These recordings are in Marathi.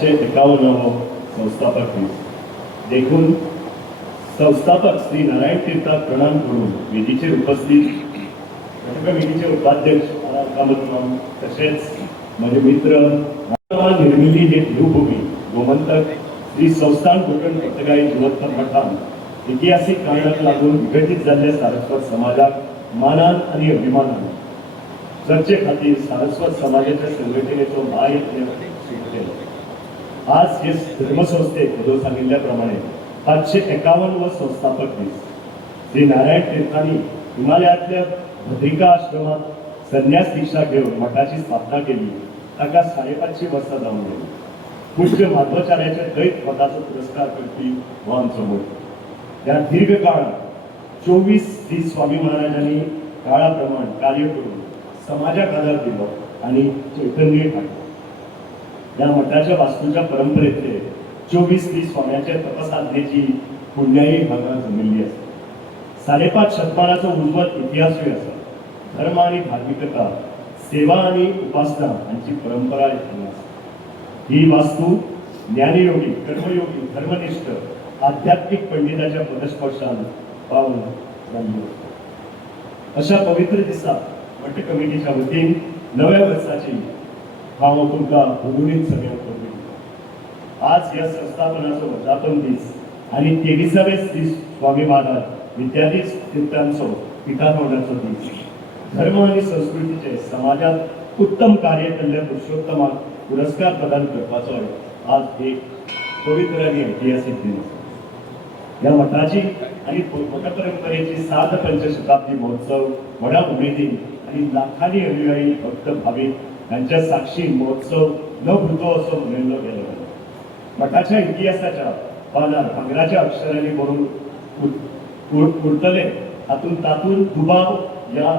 551 संस्थापक दिन देखून संस्थापक श्री नारायण तीर्थाक प्रणाम करून वेदीचेर उपस्थित कमिटीचे उपाध्यक्ष कामतराव तसेच माझे मित्र निर्मिली हे भूभूमी गोमंतक श्री संस्थान कोकण पत्रकारिता जीवनपर मठान ऐतिहासिक कारणाक लागून विघटित झालेल्या सारस्वत समाजाक मानान आणि अभिमानान चर्चे खातीर सारस्वत समाजाच्या संघटनेचो महायत्न सुरू आज हे धर्मसंस्थेक वडो सांगिल्ल्या प्रमाणे 551 संस्थापक दीस श्री नारायण तीर्थांनी हिमालयातल्या भद्रिका आश्रमात संन्यास दीक्षा घेऊन मठाची स्थापना केली. ताका 550 वर्सां जावन गेली. पूज्य माधवाचार्याच्या दैत मताचो पुरस्कार करपी हो आमचो मठ. या दीर्घ काळात 24 दीस स्वामी महाराजांनी काळाप्रमाण कार्य करून समाजाक आधार दिलो आणि चैतन्य हाडलो. या मठाच्या वास्तूच्या परंपरेतले 24 दीस स्वाम्याच्या तपसाधनेची पुण्याई हांगा जमिल्ली आसा. 5.5 शतमानाचो उज्वल इतिहासूय आसा. धर्म आणि धार्मिकता सेवा आणि उपासना हांची परंपरा आसा. ही वास्तू ज्ञानयोगी कर्मयोगी धर्मनिष्ठ आध्यात्मिक पंडिताच्या पदस्पर्शान पावन जाल्ली. अशा पवित्र दिसा मठ कमिटीच्या वतीन नव्या वर्साची हांव तुमकां उगडीत सगळ्यांक करता. आज ह्या संस्थापनाचो वर्धापन दीस आणि 23वे दीस स्वामी महाराज विद्याधीश तीर्थांचो पिठारोहणाचो दीस. धर्म आणि संस्कृतीचे समाजात उत्तम कार्य केल्ल्या पुरुषोत्तमाक पुरस्कार प्रदान करपाचो आज एक पवित्र आणि ऐतिहासिक दिन आसा. ह्या मठाची आणि मठ परंपरेची 7 पंचशताब्दी महोत्सव व्हडा उमेदीन आणि लाखांनी अनुयायी भक्त भाविक यांच्या साक्षी महोत्सव न भुतो असो मनयल्लो गेलो. मठाच्या इतिहासाच्या पानार भांगराच्या अक्षरांनी बरोवन उरतले तातून दुबाव या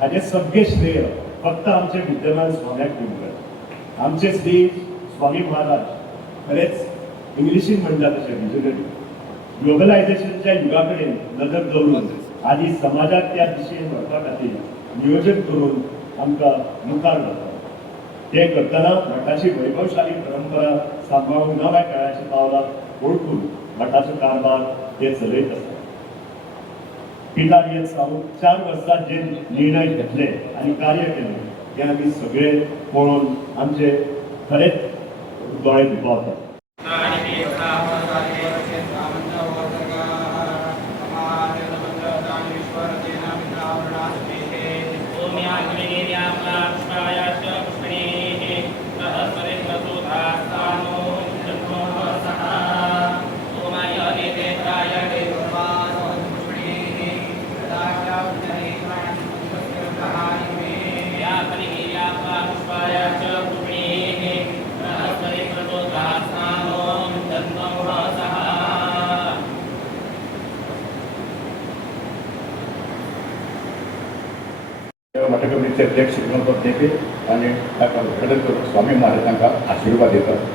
हाचे सगळे श्रेय फक्त आमचे विद्यमान स्वाम्याक दिवंक. आमचे श्री स्वामी महाराज खरेच इंग्लिशीन म्हणटा तशे विजनरी. ग्लोबलायझेशनच्या युगा कडेन नजर दवरून आदी समाजात त्या दिशेन वळपा खातीर नियोजन करून आमकां मुखार वता. ते करतना मठाची वैभवशाली परंपरा सांबाळून नव्या काळाची पावलां ओळखून मठाचो कारभार ते चलयत आसा. पितार येत सावन 4 वर्सां जे निर्णय घेतले आणि कार्य केले ते आमी सगळे पळोवन आमचे खरेच दोळे दिपावतात. मठ कमिटीचे अध्यक्ष श्रीमंत देवे आणि ताका उद्घाटन करून स्वामी महाराज तांकां आशीर्वाद दितात.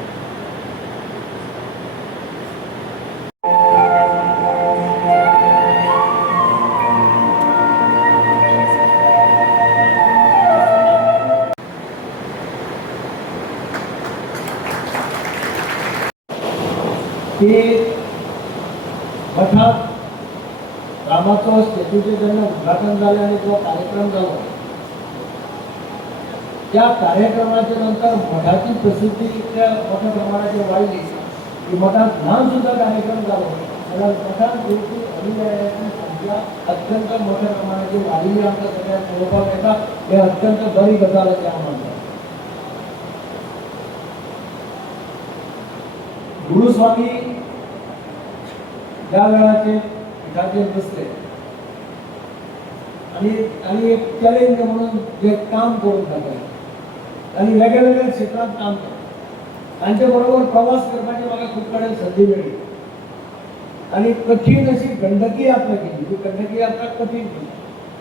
मठात रामाचो स्टॅच्यूचे जेन्ना उद्घाटन जालें आणि जो कार्यक्रम जालो त्या कार्यक्रमाच्या नंतर मठाची प्रसिद्धी इतक्या मोठ्या प्रमाणात वाढली की मठात ल्हान सुद्धा कार्यक्रम जालो जाल्यार मठात येवपी अनुयायांची संख्या अत्यंत मोठ्या प्रमाणाची वाढिल्ली आमकां सगळ्यांक पळोवपाक येता. हे अत्यंत बरी गजाल अशें हांव मानतां. गुरुस्वामी ज्या वेळाचेर पिठाचेर बसले आणि एक चॅलेंज म्हणून जे काम करून दाखयलें आणि वेगवेगळ्या क्षेत्रात काम केलें. तांचे बरोबर प्रवास करपाची म्हाका खूब कडेन संदी मेळ्ळी आणि कठीण अशी गंडकी यात्रा केली. ती गंडकी यात्रा कठीण केली.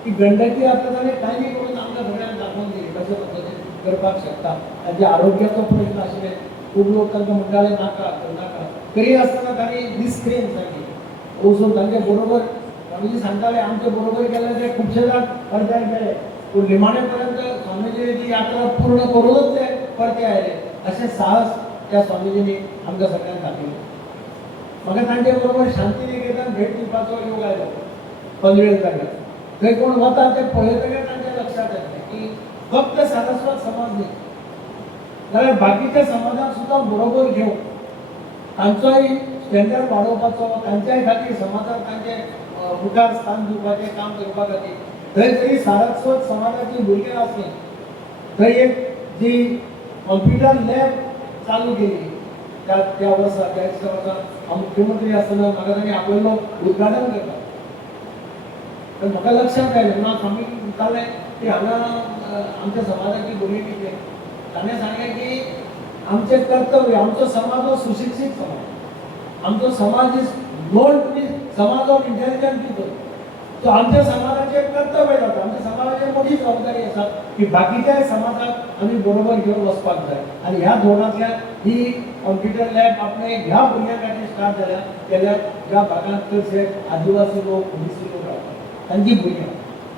ती गंडकी यात्रा ताणें कांय करून आमकां सगळ्यांक दाखोवन दिली कशे पद्दतीन करपाक शकता. तांच्या आरोग्याचो प्रश्न आशिल्ले. खूब लोक तांकां म्हणटाले नाका करनाका. तरी आसतना तांणी निस्क्रीन सांगली वचून तांचे बरोबर स्वामीजी सांगताले आमचे बरोबर गेले ते खुबशे जाण परत्यान गेले पूण निमाणे पर्यंत स्वामीजी ती यात्रा पूर्ण करूनच ते परते आयले. अशें साहस त्या स्वामीजींनी आमकां सगळ्यांक दाखयलो. म्हाका तांचे बरोबर शांतीनिकेतन भेट दिवपाचो योग आयलो पनवेल जाग्यार. थंय कोण वता ते पळयतकच तांच्या लक्षांत येतलें की फक्त सारस्वत समाज न्ही, जाल्यार बाकीच्या समाजाक सुद्दां बरोबर घेवन तांचोय स्टँडर्ड वाडोवपाचो, तांच्याय खातीर समाजाक तांचे मुखार स्थान दिवपाचें काम करपा खातीर थंय जरी सारस्वत समाजाची भुरगीं आसलीं थंय एक जी कॉम्प्युटर लॅब चालू केली त्या वर्सा त्या दिसा वर्सा हांव मुख्यमंत्री आसतना म्हाका ताणें आपयलो उद्घाटन करता. तर म्हाका लक्षांत आयलें ना स्वामी विचारलें की हांगा आमच्या समाजाची भुरगीं कितें. ताणें सांगलें की आमचें कर्तव्य, आमचो समाज हो सुशिक्षीत समाज, आमचो समाज इज नोन टू बी समाज ऑफ इंटेलिजंट पीपल. सो आमच्या समाजाचें कर्तव्य जाता, आमच्या समाजाची मोठी जबाबदारी आसा की बाकीच्या समाजाक आमी बरोबर घेवन वचपाक जाय. आनी ह्या धोरणांतल्यान ही कॉम्प्युटर लॅब आपणे ह्या भुरग्यां खातीर स्टार्ट केल्यार ज्या भागांत चडशे आदिवासी लोक, ओबीसी लोक रावतात तांची भुरग्यां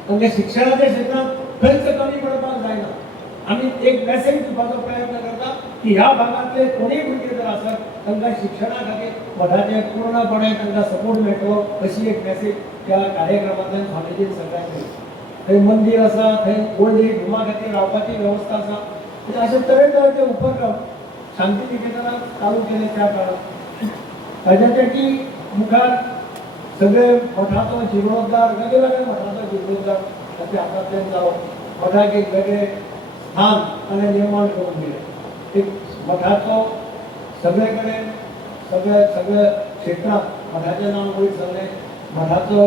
तांच्या शिक्षणाच्या क्षेत्रांत खंयच कमी पडपाक जायना. आमी एक मॅसेज दिवपाचो प्रयत्न करता की ह्या भागांतले कोणीय भुरगे जर आसत तांकां शिक्षणा खातीर मठाचे पूर्णपणे तांकां सपोर्ट मेळटलो अशी एक मॅसेज त्या कार्यक्रमांतल्यान स्वामीजीन सगळ्यांक दिली. थंय मंदीर आसा, थंय ओल्ड एज होमा खातीर रावपाची वेवस्था आसा. म्हणजे अशे तरेतरेचे उपक्रम शांतीनिकेतनाक चालू केले त्या काळात. ताच्या की मुखार सगळे मठाचो जीर्णोद्धार, वेगवेगळ्या मठाचो जीर्णोद्धार ताच्या हातांतल्यान जावप, मठाक एक वेगळे स्थान ताणें निर्माण करून दिलें. एक मठाचो सगळे कडेन सगळे क्षेत्रांत मठाचें नांव वयर सरलें. मठाचो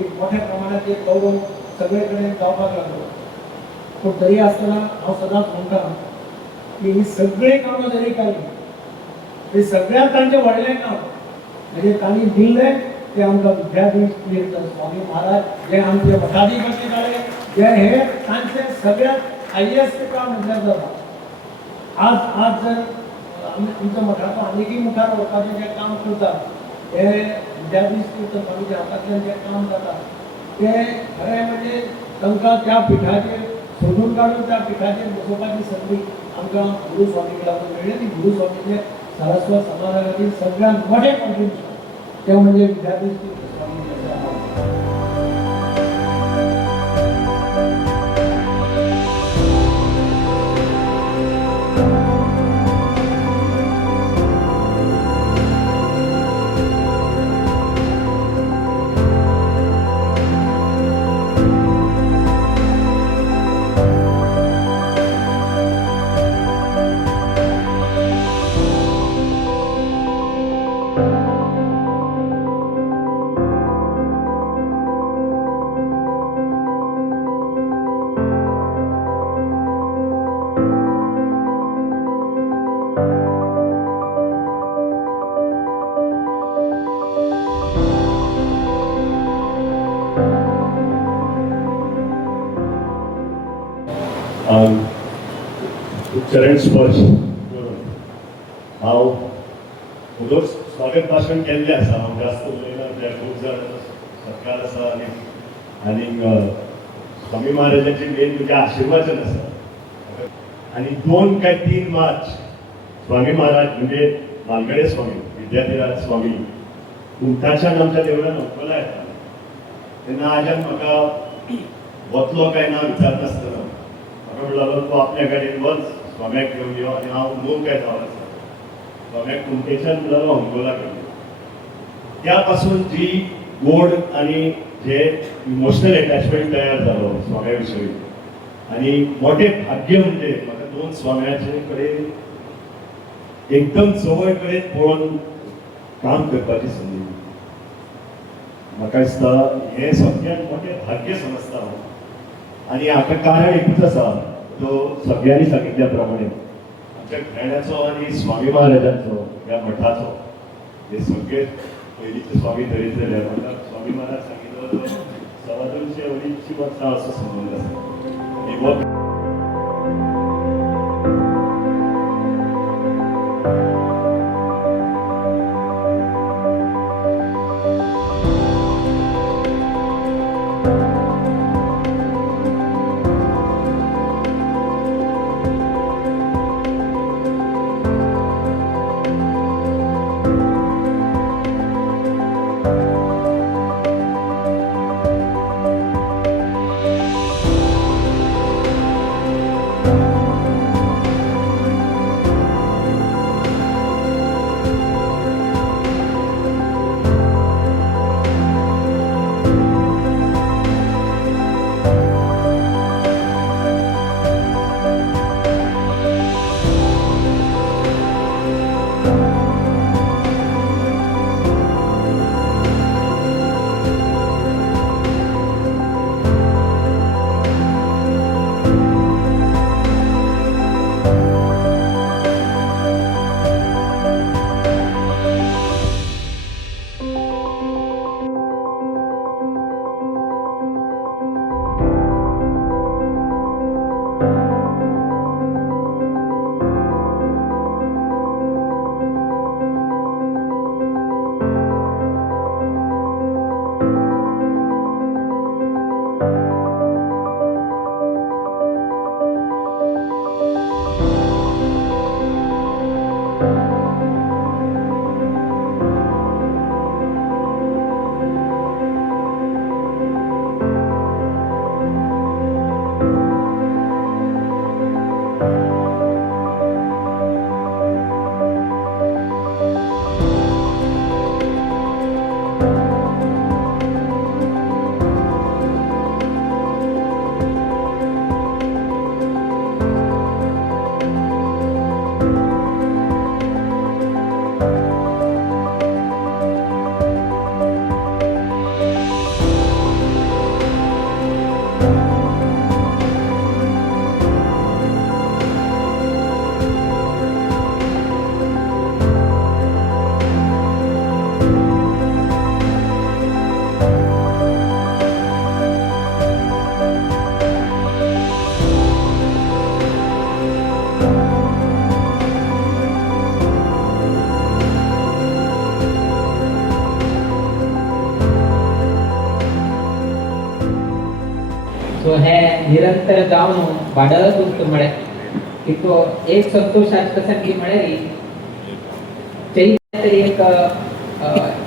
एक मोठ्या प्रमाणात एक गौरव सगळे कडेन जावपाक लागलो. पूण तरी आसतना हांव सदांच म्हणटा की ही सगळी कामां जरी केली ते सगळ्यांत तांचें व्हडलें काम म्हणजे तांणी दिल्लें ते आमकां विद्यापीठ तीर्थ स्वामी महाराज जे आमचे मठाधिपती जाले, जे हे तांचें सगळ्यांत हायेस्ट काम म्हटल्यार जाता. आज जर आमच्या मठाचो आनीकय मुखार व्हरपाचें जें काम करता हे विद्यापीठ तीर्थ स्वामीच्या हातांतल्यान जें काम जाता तें खरें म्हणजे तांकां त्या पिठाचेर सोदून काडून त्या पिठाचेर बसोवपाची संदी आमकां गुरू स्वामीक लागून मेळ्ळी. ती गुरू स्वामीचें सारस्वत समाजा खातीर सगळ्यांत मोठें कॉन्ट्रिब्युशन तें म्हणजे विद्यापीठ तीर्थ स्वामीचें आसा. चरण स्पर्श करून हांव उदोग स्वागत भाशण केल्लें आसा. हांव जास्त उलयना कित्याक खूब जाण सत्कार आसा आनी स्वामी महाराजांचें मेन म्हणजे आशिर्वाचन आसा. आनी 2 काय 3 मार्च स्वामी महाराज म्हणजे मालगडे स्वामी विद्याधिराज स्वामी उंटाच्यान आमच्या देवळान अंकोला येता तेन्ना आजान म्हाका वतलो काय ना विचारनासतना म्हाका म्हणलेलो तूं आपल्या गाडयेन वच स्वाम्याक घेवन यो आनी हांव न्हू काय जावन आसा. स्वाम्याक कुंटेच्यान म्हणलेलो अंकोला गेलो. त्या पासून जी गोड आनी जे इमोशनल एटॅचमेंट तयार जालो स्वाम्या विशयी आनी मोठें भाग्य म्हणजे म्हाका 2 स्वाम्याचे कडेन एकदम जवळ कडेन पळोवन काम करपाची संदी. म्हाका दिसता हें सगळ्यात मोठें भाग्य समजता हांव. आनी हाका कारण एकूच आसा तो सगळ्यांनी सांगितल्या प्रमाणे आमच्या घराण्याचो आनी स्वामी महाराजांचो ह्या मठाचो हे सगळे पयलींचे स्वामी धरीत जाल्यार म्हाका स्वामी महाराज सांगितलो तो 250 वर्सां असो संबंद आसा. निरंतर जावन वाढत उरत म्हळे की तो एक संतोषात संगी म्हळ्यारी तरी एक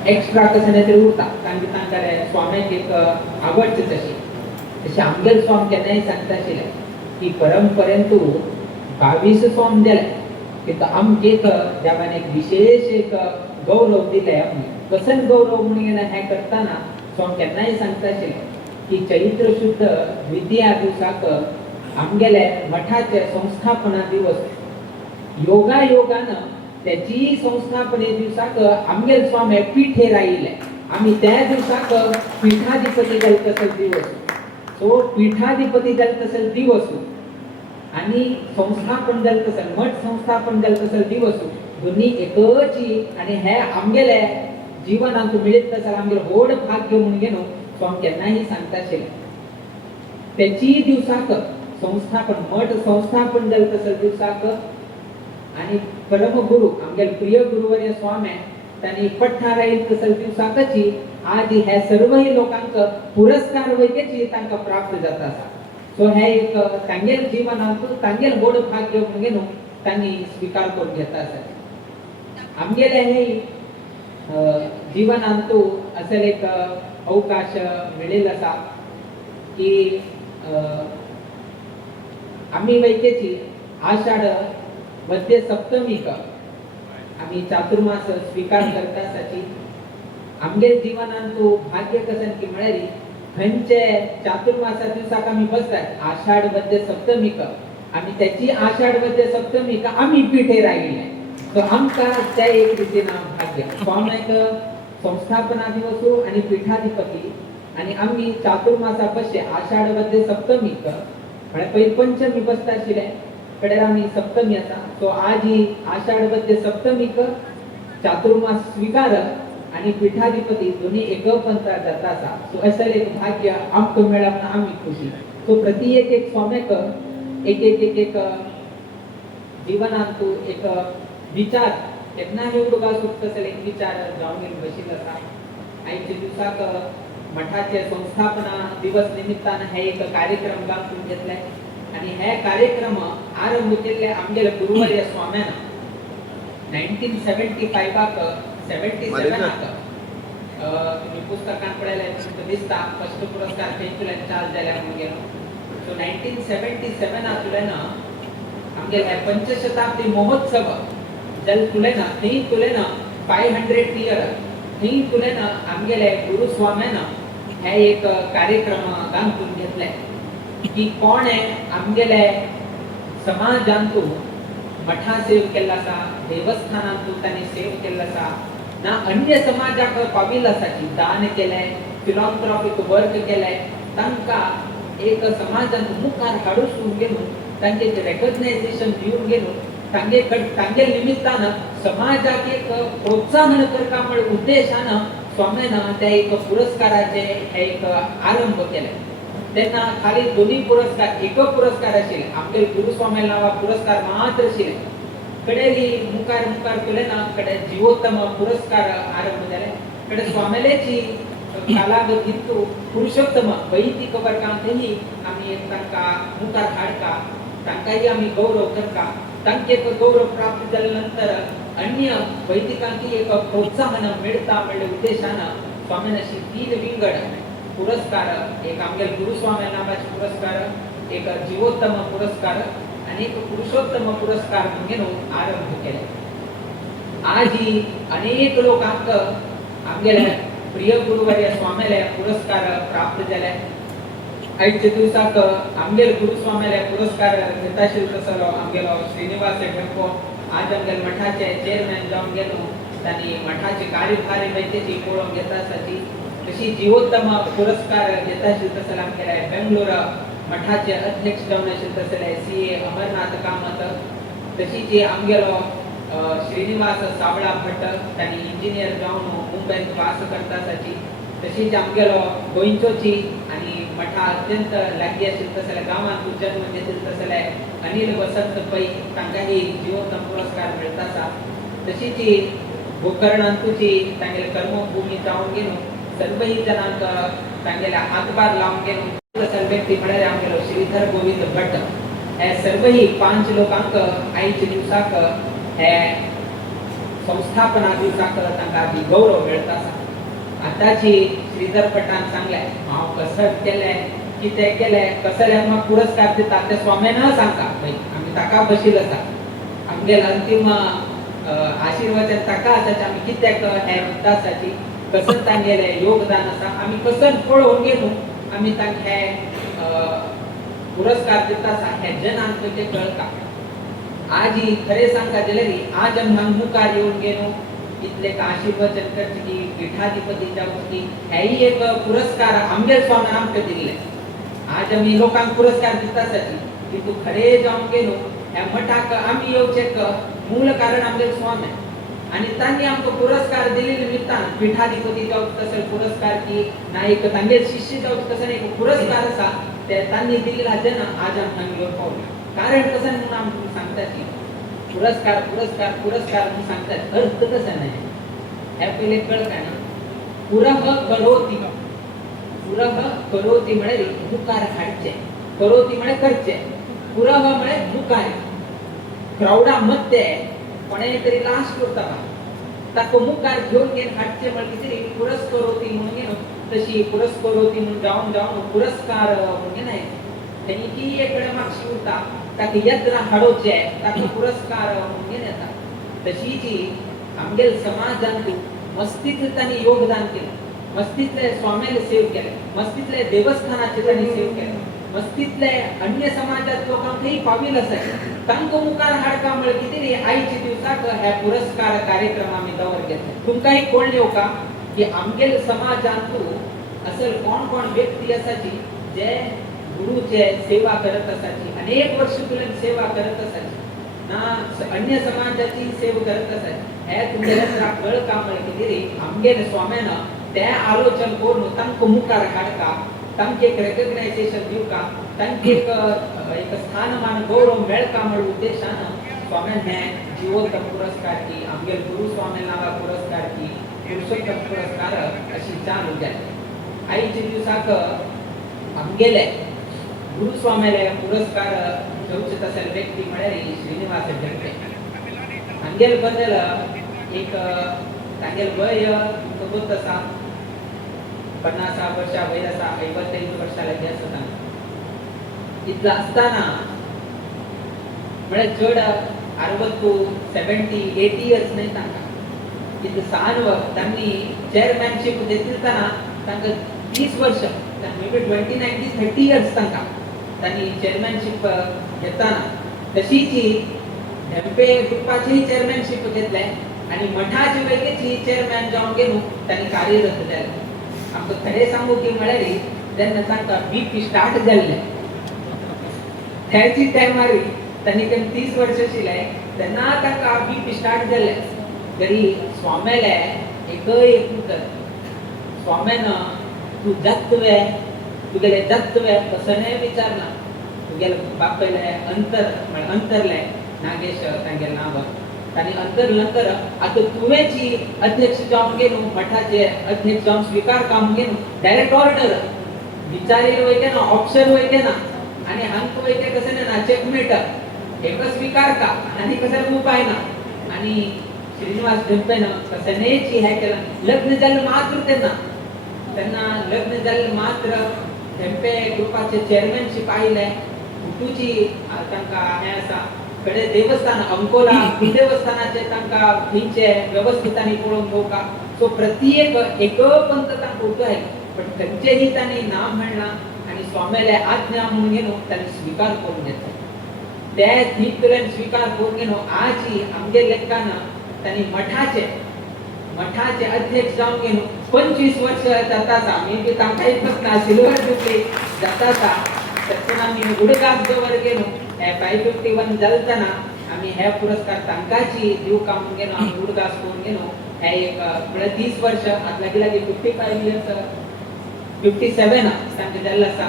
एक्स्ट्रा कसं नाही तरी उरता कारण की तांकां स्वाम्याक एक आवडची तशी आमगेल स्वाम केन्नाय सांगता आशिल्ले की परंपरेन तूं 22 स्वाम दिले की आमक एक देवान एक विशेष एक गौरव दिले कसन गौरव म्हणून हे करताना स्वाम केन्नाय सांगता आशिल्ले की चैत्र शुद्ध द्वितीया दिवसाक आमगेले मठाचे संस्थापना दिवस योगानं त्याची संस्थापने दिवसाक आमगेल स्वामी पीठे राहिले आम्ही त्या दिवसाक पीठाधिपती जायत दिवस सो पीठाधिपती जायत दिवस आणि संस्थापन जायत मठ संस्थापन जायत दिवस दोन्ही एकच आणि हे आमगेले जीवनांत मिळत असेल आमगेले व्हड भाग्य म्हणून घेणं स्वाम केन्नाही सांगता आशिल्ले त्याची दिवसाक संस्थापन मठ संस्थापन जायत दिवसाक आणि परमगुरु आमगे प्रिय गुरुवर्य स्वामी त्यांनी पठ्ठा राहील तसं दिवसाकची आज ह्या सर्वही लोकांक पुरस्कार वैकेची तांकां प्राप्त जाता आसा सो हे एक तांगेल जीवनांत तांगेल व्हड भाग्य म्हणून घेवन तांणी स्वीकार करून घेता आसा आमगेले हे जीवनांत असेल एक अवकाश मिळेल आसा की आम्ही वैकेची आषाढ मध्य सप्तमीक आम्ही चातुर्मास स्वीकार करतासाठी आमगे जीवनांत भाग्य कसन की म्हळ्यारी खंयचे चातुर्मासा दिवसाक आम्ही बसतात आषाढ मध्य सप्तमीक आम्ही त्याची आषाढ मध्य सप्तमीक आम्ही पिठे राहिले तो आमकां त्या एक रितीन भाग्य स्वाम्याक संस्थापना दिवस आणि पीठाधिपती आणि आम्ही चातुर्मासा बसचे आषाढ मध्य सप्तमीक म्हळ्यार पयली पंचमी बसता आशिल्ले कडे आम्ही सप्तमी असा तो आज ही आषाढ मध्य सप्तमीक चातुर्मास स्वीकार आणि पीठाधिपती दोन्ही एकपंथा जाता असा सो असं एक भाग्य आमक मेळप आम्ही खुशी सो प्रति एक स्वाम्याक एक जीवनांत एक विचार केन्ना एवढो सुप्त असेल एक विचार जावन बशील असा आयच्या दिवसाक मठाचे संस्थापना दिवस निमित्तान हे एक कार्यक्रम गांथून घेतलाय आणि हे कार्यक्रम आरंभ केले आमगेले गुरुवर्य स्वाम्यान 1975 तुम्ही पुस्तकांत पळयलें तुमकां दिसता फर्स्ट पुरस्कार खंयच्यान चार्ज जाल्या म्हणून सो 1977 तुलेन आमगेले पंचशताब्दी महोत्सव जल तुलेन थंय तुलेन 500 इयर थंय तुलेन आमगेले गुरु स्वाम्यान हे एक कार्यक्रम गांथून घेतले की कोण आमगेले समाजांतू मठा सेव केला आसा देवस्थानांतू तांणी सेव केला आसा ना अन्य समाजाक पाविल आसाची दान केले फिलॉन्थ्रॉपिक वर्क केले तांकां एक समाजांत मुखार हाडून घेवन तांचे रेकॉग्नायझेशन दिवन घेवन तांगे निमित्तान समाजाक एक प्रोत्साहन करता म्हण उद्देशान स्वाम्यान त्या एक पुरस्काराचे एक आरंभ केले तेन्ना खाली दोन्ही पुरस्कार एक पुरस्कार आशिल्ले आमगे गुरुस्वामी नांवा पुरस्कार मात्र आशिल्ले कडेली मुखार तुले ना कडे जीवोत्तम पुरस्कार आरंभ जाले कडे स्वामेलेची कालावधींत पुरुषोत्तम वैदिक वर्गांतही आमी तांकां मुखार हाडका तांकांय आमी गौरव करता तांचे एक गौरव प्राप्त जाले नंतर अन्य वैदिकांकी एक प्रोत्साहन मिळता म्हणल्या उद्देशान स्वामीन अशी 3 विंगड पुरस्कार एक आमगे गुरुस्वामी नावाचे पुरस्कार एक जीवोत्तम पुरस्कार आणि एक पुरुषोत्तम पुरस्कार म्हणून आरंभ केले आज ही अनेक लोकांक आमगेले प्रिय गुरुवर्य स्वामीले पुरस्कार प्राप्त जाले आयच्या दिवसाक आमगेले गुरुस्वामीले पुरस्कार घेता आशिल्लो आमगेलो श्रीनिवास ढेपो आज आमगेले मठाचे चेअरमॅन जावन गेलो तांणी मठाचे कार्यकारी वैद्यची पळोवन घेता आसाची तशी जीवोत्तम पुरस्कार घेता आशिल्लो आमगेले बेंगलोर मठाचे अध्यक्ष जावन आशिल्ले तसले सीए अमरनाथ कामत तशी जी आमगेलो श्रीनिवास साबळा भट्ट तांणी इंजिनियर जावन मुंबईत वास करता आसाची तशीच आमगेलो गोंयचोची आनी मठा अत्यंत लागीं आशिल्ले तसले गांवांत जन्म घेतिल्लो तसले अनिल वसंत पै तांकांय जीवोत्तम पुरस्कार मेळटा आसा तशीच गोकर्णांतूची तांगेले कर्मभूमी जावन गेलो सर्वही जनांक तांगेले हातभार लावन गेलो व्यक्ती म्हळ्यार आमगेलो श्रीधर गोविंद भट्ट हे सर्व ही 5 लोकांक आयच्या दिवसाक हे संस्थापना दिवसाक तांकां गौरव मेळटा आसा. आताची श्रीधर भट्टान सांगलें हांव कसं केलें कितें केलें कसं जाल्यार म्हाका पुरस्कार दिता ते स्वाम्यान सांगता आमी ताका बशिल्लो आसा. आमगेलें अंतीम आशीर्वचन ताका आसा आमी कित्याक हे मुद्दासाची कसं तांगेलें योगदान आसा आमी कसं पळोवन गेलो आमी तांकां हे पुरस्कार दिता आसा हे जनांक म्हणजे कळटा. आज ही खरे सांगता जाल्यार आज आमी हांगा मुखार येवन गेलो इतले आशीर्वचन करचे की पीठाधिपती जावं की हेही एक पुरस्कार आमगेल स्वामीन आमकां दिल्ले. आज आमी लोकांक पुरस्कार दिता आसाची की तूं खरे जावन गेलो ह्या मठाक आमी येवचेक मूळ कारण आमगेल स्वामी आणि तांणी आमकां पुरस्कार दिले निमित्तान पीठाधिपती जावं तसं पुरस्कार की ना एक तांगेल शिष्य जावं तसं एक पुरस्कार आसा ते तांणी दिलेला जन आज आमकां घेवन पावला. कारण कसं म्हणून आमी सांगताची पुरस्कार पुरस्कार पुरस्कार म्हणून सांगतात अर्थ कसं नाही हे पहिले कळता ना. पुरह करोती म्हळ्यार मुखार हाडचे करोती म्हळ्यार करचे पुरह म्हळ्यार मुखार क्राउडा मध्ये कोणे तरी लास्ट करता ताका मुखार घेवन गेन हाडचे म्हळ्यार कितें पुरस्कारोती म्हणून गेलो तशी पुरस्कारोती म्हणून जावन जावन पुरस्कार म्हणून नाही तेनी की एकडे मागशी उरता ताका यत्न हाडोवचे ताका पुरस्कार म्हणून येता. तशी जी आमगेल समाजांत मस्तीतले तांणी योगदान केलें मस्तीतले स्वाम्याले सेव केलें मस्तीतले देवस्थानाचे तांणी सेव केलें मस्तीतले अन्य समाजात लोकांकही पाविल आसा तांकां मुखार हाडका म्हळ्यार कितें रे आयच्या दिवसाक हे पुरस्कार कार्यक्रम आमी दवर घेतले. तुमकांय कळ्ळें येवका की आमगेल समाजांत असल कोण कोण व्यक्ती आसाची जे गुरुचे सेवा करत आसाची अनेक वर्ष तुलेन सेवा करत आसाची ना अन्य समाजाची सेवा करत आसाची हे तुमच्या कळका म्हळ्यार कितें रे आमगेल स्वाम्यान ते आलोचन करून तांकां मुखार हाडका तांकां एक रेकग्नायझेशन दिवका तांकां एक स्थानमान गौरव मेळका म्हण उद्देशान स्वाम्यान हे जिवोत्तम पुरस्कार की आमगेल गुरु स्वामी नावा पुरस्कार की पुरुषोत्तम पुरस्कार अशी चालू जाली. आयच्या दिवसाक आमगेले गुरु स्वामीले पुरस्कार घेवचे तसले व्यक्ती म्हळ्यार श्रीनिवास ढेकळे. आमगेल बद्दल एक तांगेल वय खबर आसा 50 वर्षां वयर आसा 55 वर्षां लागीं आसा तांकां. इतलो आसतना म्हळ्यार चड 60 70 80 इयर्स न्हय तांकां इतलो सान तांणी चेअरमॅनशीप घेतितना तांकां 30 वर्ष मे बी 29 30 इयर्स तांकां तांणी चेअरमॅनशीप घेताना तशीच ढेंपे ग्रुपाची चेअरमॅनशीप घेतले आणि मठाचे वेगळेची चेअरमॅन जावन गेलो तांणी कार्यरत जाले. आमकां खरें सांगू की म्हळ्यार जेन्ना तांकां BP स्टार्ट जाल्ले त्याची टायमार तांणी 30 वर्ष आशिल्ले तेन्ना तांकां BP स्टार्ट जाल्ले तरी स्वाम्याले एकय एक उतर स्वाम्यान तूं जातवे तुगेले जातवे कसं विचारना तुगेले बापयले अंतरले नागेश तांगेलें नांव तांणी अंतरलें नंतर आतां तुवेंची अध्यक्ष जावन गेलो मठाचे अध्यक्ष जावन स्वीकार काम गेलो डायरेक्ट ऑर्डर विचारेर वयते ना ऑप्शन वयते ना आनी हांगा वयते कशें ना चेकमेट एक स्वीकार का आनी कसं उपाय ना. आनी श्रीनिवास ढेंपेन कसनेची हे केलं लग्न जाल्लें मात्र तेन्ना लग्न जाल्लें मात्र ढेंपे ग्रुपाचे चेअरमॅनशीप आयले तुजी तांकां हें आसा कडे देवस्थान अंकोला देवस्थानाचे तांकां थंयचे वेवस्थितांनी पळोवन घेवका सो प्रत्येक एक पंत तांकां उठयले पण खंयचेही तांणी ना म्हणना आनी स्वाम्याले आज्ञा म्हणून घेवन तांणी स्वीकार करून घेतले. ते थंयतल्यान स्वीकार करून घेवन आज ही आमगे लेखान तांणी मठाचे अध्यक्ष जावन घेवन 25 वर्ष जाता आसा मे बी तांकां एकच ना सिल्वर जुबली जाता आसा तेन्ना आमी उडगास दवर गेलो हे 551 जालतना आमी हे पुरस्कार तांकांची दिवका म्हणून गेलो आमी उडगास करून गेलो हे एक म्हळ्यार 30 वर्ष आतां लागीं 55 इयर्स 57 तांकां जाल्लो आसा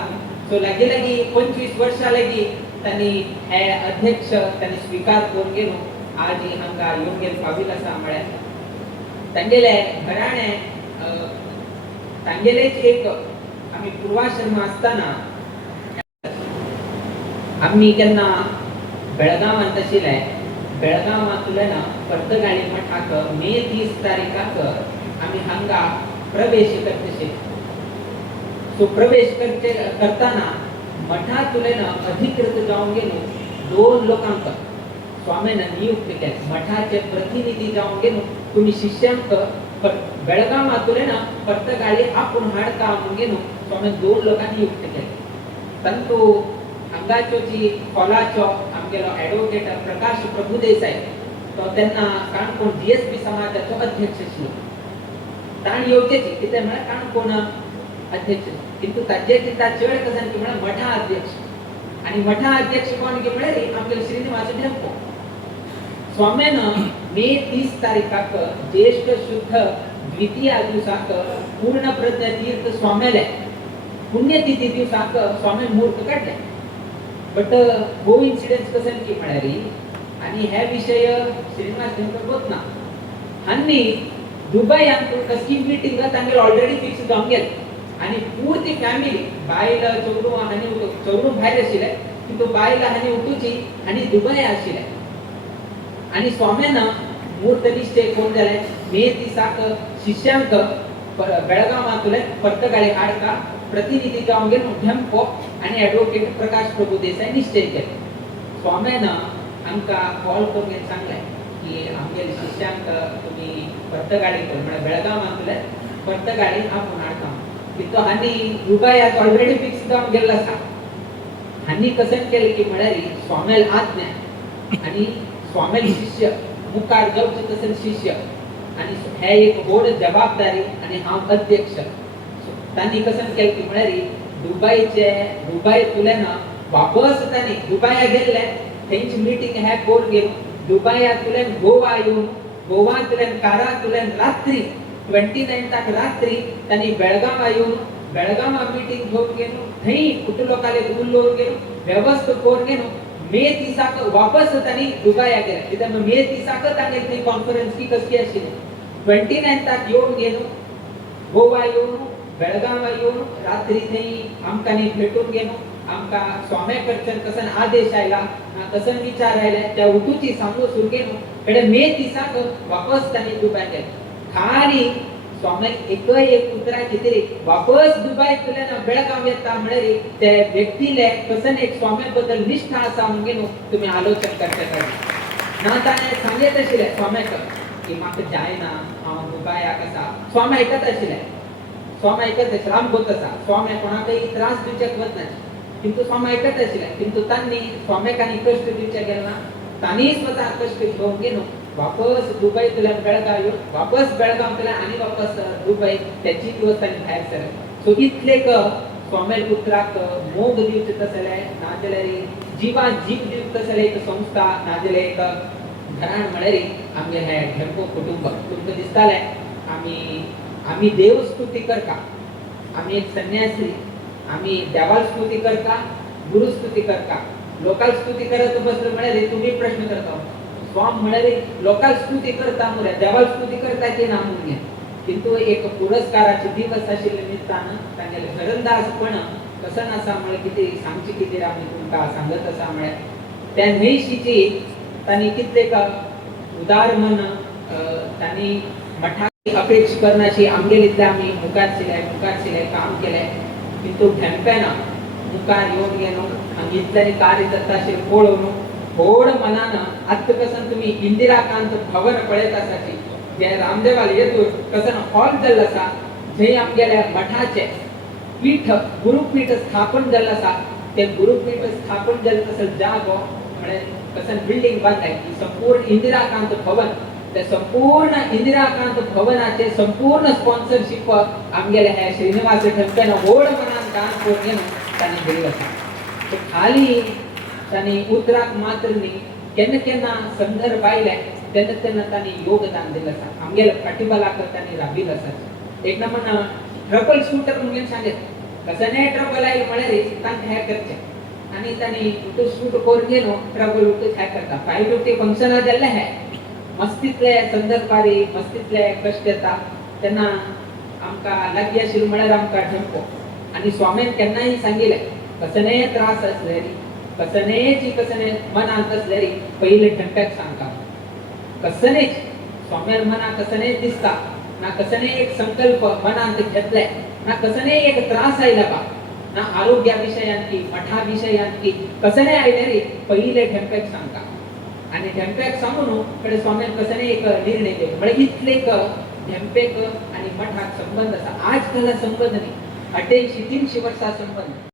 सो लागीं 25 वर्सां लागीं तांणी हे अध्यक्ष तांणी स्वीकार करून गेलो आज ही हांगा येवन गेल पाविल आसा म्हळ्यार तांगेले घराणे तांगेलेच एक आमी पूर्वाश्रम आसतना आम्ही केन्ना बेळगांवांत आशिल्ले बेळगांवांतल्यान पर्तगाळी मठाक मे 30 तारीखाक आम्ही हांगा प्रवेश करतशे. सो प्रवेश करताना मठांतल्यान अधिकृत जावन गेलो 2 लोकांक स्वामीन नियुक्त केले. मठाचे प्रतिनिधी जावन गेलो तुम्ही शिष्यांक बेळगांवांतल्यान पर्तगाळी आपूण हाडता म्हणून गेलो स्वामीन 2 लोकांनी नियुक्त केले. परंतु हांगाच्यो जी खोलाच्यो आमगेलो ॲडव्होकेट प्रकाश प्रभुदेसाय तो तेन्ना काणकोण DSP समाजाचो अध्यक्ष आशिल्लो. ताण येवचेची कितें म्हळ्यार काणकोण अध्यक्ष किंतु ताजे किंता चड कसन की म्हळ्यार मठा अध्यक्ष आणि मठा अध्यक्ष कोण की म्हळ्यार आमगेलो श्रीनिवास ढेंपो. स्वामीन मे 30 तारीखाक ज्येष्ठ शुद्ध द्वितीया दिवसाक पूर्ण प्रज्ञ तीर्थ स्वामेले पुण्यतिथी दिवसाक स्वामीन मुहूर्त काढले. बट गो इन्सिडेंस कसन की म्हळ्यार आणि हे विषय श्रीनिवास ढेंपो बोतना हांनी दुबयांत कसली मीटिंग तांगेर ऑलरेडी फिक्स जावन गेले आणि पूर्ती फॅमिली बायल चौडू हांनी चौडू भायर आशिल्ले तितू बायल हांनी उठूची आनी दुबय आशिल्ले आणि स्वामीन मुहूर्त निश्चय कोण जाले मे 30 शिष्यांक बेळगांवांतल्यान पर्तगाळी हाडका प्रतिनिधी जावन गेलो ढेंपो आणि ॲडव्होकेट प्रकाश प्रभुदेसाय निश्चय केले. स्वामीन आमकां कॉल करून सांगले की आमगेल्या शिष्यांक तुमी पर्तगाळी म्हळ्यार बेळगांवांतल्यान पर्तगाळी आपूण हाडटा. तितू हांनी दुबयात ऑलरेडी फिक्स जावन गेल्लो आसा. हांनी कसन केलें की म्हळ्यार स्वामेल आज्ञा आणि स्वामेल शिष्य मुखार जावचे तसले शिष्य आणि हे एक व्हड जबाबदारी आणि हांव अध्यक्ष. तांणी कसन केलें की म्हळ्यार दुबयतल्यान वापस तांणी दुबया गेल्ले थंयची मिटींग हे कोण गेलो दुबयातल्यान गोवा येवन गोवांतल्यान कारांतल्यान रात्री 29 रात्री तांणी बेळगांवा येवन बेळगांवा मिटींग घेवन गेलो थंय कुटुंबाले उलोवन गेलो व्यवस्था करून गेलो मे 30 वापस तांणी दुबया गेले. कित्याक मे 30 तांगे थंय कॉन्फरन्स की कसली आशिल्ली 29 येवन गेलो गोवा येवन बेळगांवा येवन रात्री थंय आमकां भेटून गेलो. आमकां स्वामी कडच्यान कसन आदेश आयला कसन विचार आयले त्या उठूची सांगू सुरू गेलो कडे मे 30 वापस तांणी दुबय गेले. खाली स्वामी एक उतरा कितें वापस दुबयतल्यान बेळगांव येता म्हळ्यार ते व्यक्तीले कसन एक स्वामी बद्दल निष्ठा आसा म्हणून गेलो तुमी आलोचन करचे ना ताणें सांगत आशिल्ले स्वामीक की म्हाका जायना हांव दुबयाक आसा. स्वामी आयकत आशिल्ले स्वामी आयकत आशिल्ले रामभूत आसा स्वामी कोणाकय त्रास दिवचेच वचना किंतु स्वामी आयकत आशिल्ले किंतु तांणी स्वामीक आनी कश्ट दिवचे गेले ना. तांणी स्वता कश्ट घेवन गेलो वापस दुबयतल्यान बेळगांव येवन वापस बेळगांवतल्यान आनी वापस दुबय त्याची दिवस तांणी भायर सरले. सो इतलेक स्वामी पुत्राक मोग दिवचे तसले नाजाल्यार जिवा जीव दिवचे तसले एक संस्था नाजाल्यार एक घराण म्हळ्यार आमगे हे ढेंपो कुटुंब तुमकां दिसताले आमी देव स्तुती करता आमी एक संन्यासी आमी देवाल स्तुती करता गुरु स्तुती करता लोकाल स्तुती करत बसलो म्हळ्यार तुम्ही प्रश्न करता स्वाम म्हळ्यार लोकाल स्तुती करता म्हळ्यार देवाल स्तुती करता की ना म्हणून किंतु एक पुरस्काराचे दिवस आशिल्ले निमतान तांगेले घरंदाजपण कसन आसा म्हळ्यार कितें सांगची कितें आमी तुमकां सांगत आसा म्हळ्यार त्या न्हयशीची तांणी कितलेक उदार मन तांणी मठाची अपेक्षा करनाशी आमगेलीतले आमी मुखारशिले काम केलें किंतु ढेंप्यान मुखार येवन गेलो आनी इतल्यानी कार्य जाता अशें पळोवन व्हड मनान आतां कसन तुमी इंदिराकांत भवन पळयत आसाची जे रामदेवाल येतून कसन हॉल जाल्लो आसा थंय आमगेल्या मठाचे पीठ गुरुपीठ स्थापन जाल्लो आसा. ते गुरुपीठ स्थापन जाल्लो तसो जागो म्हळ्यार कसन बिल्डिंग बांदलाय संपूर्ण इंदिराकांत भवन ते संपूर्ण इंदिराकांत भवनाचे संपूर्ण स्पॉन्सरशिप आमगेले हे श्रीनिवास ढेंपेन व्हड मनान दान करून गेलो तांणी दिल्लो आसा. खाली तांणी उतराक मात्र न्ही केन्ना केन्ना संदर्भ आयले तेन्ना तेन्ना तांणी योगदान दिल्लें आसा. आमगेल्या फाटीबलाक तांणी राबिल्लो आसा. एक नंबर ट्रबल शूटर म्हणून सांगत कसले ट्रबल आयले म्हळ्यार तांकां हें करचें आनी तांणी शूट करून गेलो ट्रबल उठूच हें करता 550 फंक्शनां जाल्ले हे मस्तीतले संदर्भारी मस्तीतले कश्ट येता तेन्ना आमकां लागीं आशिल्लो म्हळ्यार आमकां ढेंपो आनी स्वामीन केन्नाय सांगिल्लें कसलेय त्रास आसले कसने मनात असलेली पहिले ठणठ्याक सांगता कसनेच स्वाम्यार मना कसने दिसता ना कसने एक संकल्प मनात घेतलाय ना कसने एक त्रास आयला बा ना आरोग्याविषयांती मठाविषयांती कसने आयले रे पहिले ठणठ्याक सांगता आणि ठणठ्याक सांगून कडे स्वाम्यार कसने एक निर्णय घेतलो म्हणजे इतले ढेंपेक आणि मठाक संबंध असा आज त्याला संबंध नाही 88 वर्षा संबंध